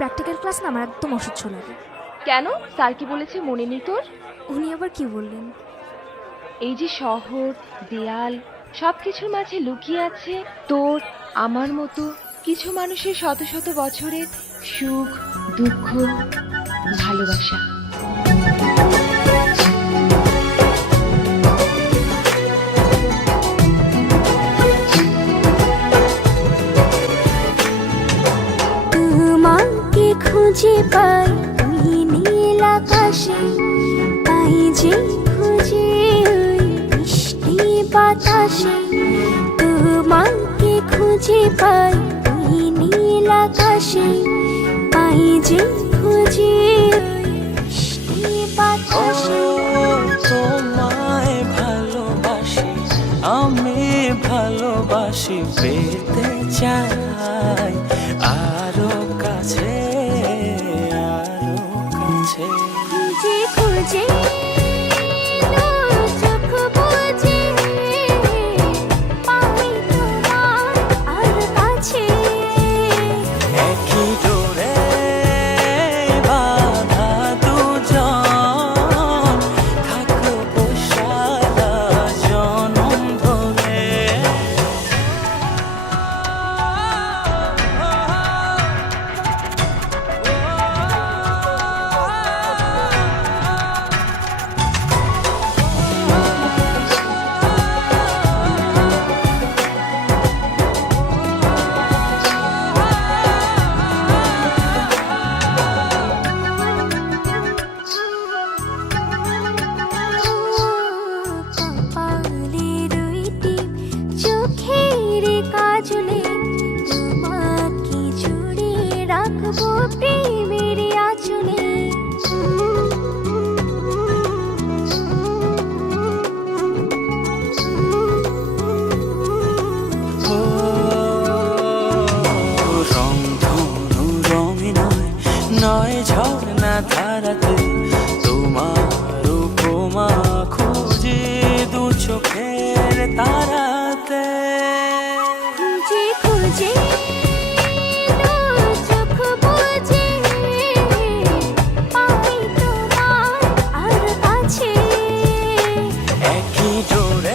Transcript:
Practical class না আমার একদম অসহ্য লাগে। কেন? স্যার কি বলেছে মনে নেই তোর? উনি আবার কি বললেন? এই যে শহর, দেয়াল, সবকিছুর মাঝে লুকিয়ে আছে তোর আমার মতো কিছু মানুষের শত শত বছরের সুখ, দুঃখ, ভালোবাসা। তোমাকে খুঁজে পাই ওই নীল আকাশে, পাই যে খুঁজে ওই মিষ্টি বাতাসে। তোমাকে খুঁজে পাই ওই নীল আকাশে, পাই যে খুঁজে ওই মিষ্টি বাতাসে। তোমায় ভালোবাসি, আমি ভালোবাসি, পেতে চাই আরো কাছে, আরো কাছে। খুঁজে খুঁজে চোখ বুজে পাই তোমার আর কাছে। একই ডোরে বাঁধা দুজন, থাকবো সারা জনম ধরে। কপালে দুইটি চোখের কাজলে, তোমাকে জুড়ে রাখবো প্রেমের আঁচলে। রংধনু রঙে নয়, নয় ঝর্ণা ধারাতে, তোমার উপমা খুঁজে দু চোখের তারাতে। খুঁজে খুঁজে চোখ বুজে পাই তোমার আর কাছে। একই ডোরে